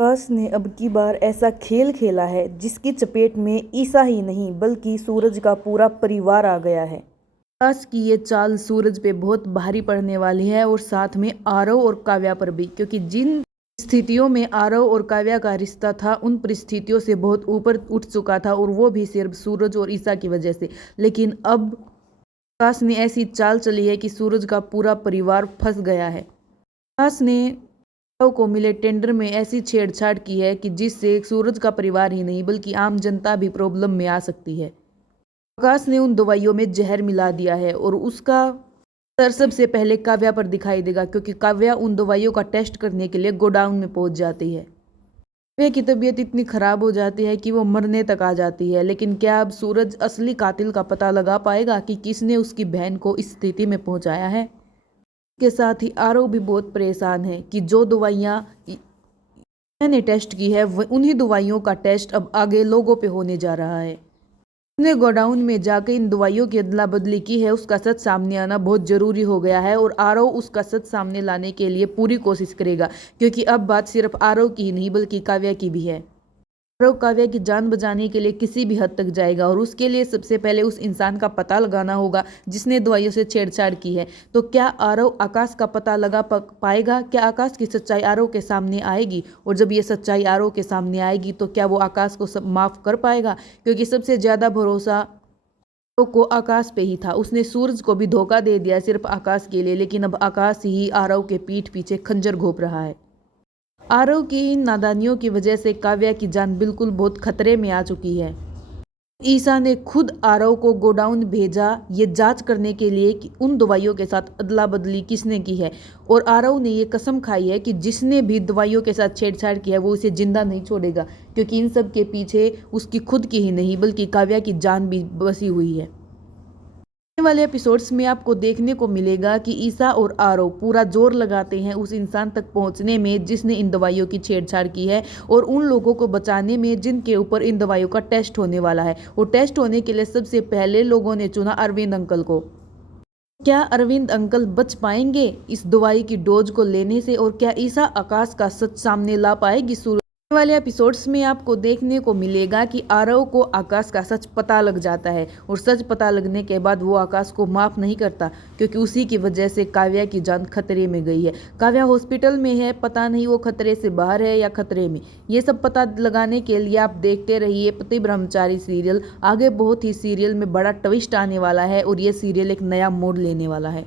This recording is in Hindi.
आकाश ने अब की बार ऐसा खेल खेला है जिसकी चपेट में ईसा ही नहीं बल्कि सूरज का पूरा परिवार आ गया है। आकाश की ये चाल सूरज पे बहुत भारी पड़ने वाली है और साथ में आरव और काव्या पर भी, क्योंकि जिन स्थितियों में आरव और काव्या का रिश्ता था उन परिस्थितियों से बहुत ऊपर उठ चुका था और वो भी सिर्फ सूरज और ईसा की वजह से। लेकिन अब आकाश ने ऐसी चाल चली है कि सूरज का पूरा परिवार फंस गया है। आकाश ने को मिले टेंडर में ऐसी छेड़छाड़ की है कि जिससे सूरज का परिवार ही नहीं बल्कि आम जनता भी प्रॉब्लम में आ सकती है। आकाश ने उन दवाइयों में जहर मिला दिया है और उसका असर सबसे पहले काव्या पर दिखाई देगा, क्योंकि काव्या उन दवाइयों का टेस्ट करने के लिए गोडाउन में पहुंच जाती है। काव्या की तबीयत इतनी खराब हो जाती है कि वो मरने तक आ जाती है। लेकिन क्या अब सूरज असली कातिल का पता लगा पाएगा कि किसने उसकी बहन को इस स्थिति में पहुंचाया है? के साथ ही आरव भी बहुत परेशान है कि जो दवाइयाँ मैंने टेस्ट की है उन्हीं दवाइयों का टेस्ट अब आगे लोगों पे होने जा रहा है। उसने गोडाउन में जाकर इन दवाइयों की अदला बदली की है। उसका सच सामने आना बहुत जरूरी हो गया है और आरव उसका सच सामने लाने के लिए पूरी कोशिश करेगा, क्योंकि अब बात सिर्फ आरव की ही नहीं बल्कि काव्या की भी है। आरव काव्या की जान बचाने के लिए किसी भी हद तक जाएगा और उसके लिए सबसे पहले उस इंसान का पता लगाना होगा जिसने दवाइयों से छेड़छाड़ की है। तो क्या आरव आकाश का पता लगा पाएगा? क्या आकाश की सच्चाई आरव के सामने आएगी? और जब ये सच्चाई आरव के सामने आएगी तो क्या वो आकाश को सब माफ कर पाएगा? क्योंकि सबसे ज्यादा भरोसा आरव को आकाश पे ही था। उसने सूरज को भी धोखा दे दिया सिर्फ आकाश के लिए, लेकिन अब आकाश ही आरव के पीठ पीछे खंजर घोंप रहा है। आरव की इन नादानियों की वजह से काव्या की जान बिल्कुल बहुत खतरे में आ चुकी है। ईसा ने खुद आरव को गोडाउन भेजा ये जांच करने के लिए कि उन दवाइयों के साथ अदला बदली किसने की है, और आरव ने ये कसम खाई है कि जिसने भी दवाइयों के साथ छेड़छाड़ किया है वो उसे जिंदा नहीं छोड़ेगा, क्योंकि इन सब के पीछे उसकी खुद की ही नहीं बल्कि काव्या की जान भी बसी हुई है। आने वाले एपिसोड्स में आपको देखने को मिलेगा कि ईसा और आरव पूरा जोर लगाते हैं उस इंसान तक पहुंचने में जिसने इन दवाइयों की छेड़छाड़ की है और उन लोगों को बचाने में जिनके ऊपर इन दवाइयों का टेस्ट होने वाला है। और टेस्ट होने के लिए सबसे पहले लोगों ने चुना अरविंद अंकल को। क्या अरविंद अंकल बच पाएंगे इस दवाई की डोज को लेने से, और क्या ईसा आकाश का सच सामने ला पाएगी? आने वाले एपिसोड्स में आपको देखने को मिलेगा कि आरव को आकाश का सच पता लग जाता है और सच पता लगने के बाद वो आकाश को माफ नहीं करता, क्योंकि उसी की वजह से काव्या की जान खतरे में गई है। काव्या हॉस्पिटल में है, पता नहीं वो खतरे से बाहर है या खतरे में। ये सब पता लगाने के लिए आप देखते रहिए पति ब्रह्मचारी सीरियल। आगे बहुत ही सीरियल में बड़ा ट्विस्ट आने वाला है और ये सीरियल एक नया मोड़ लेने वाला है।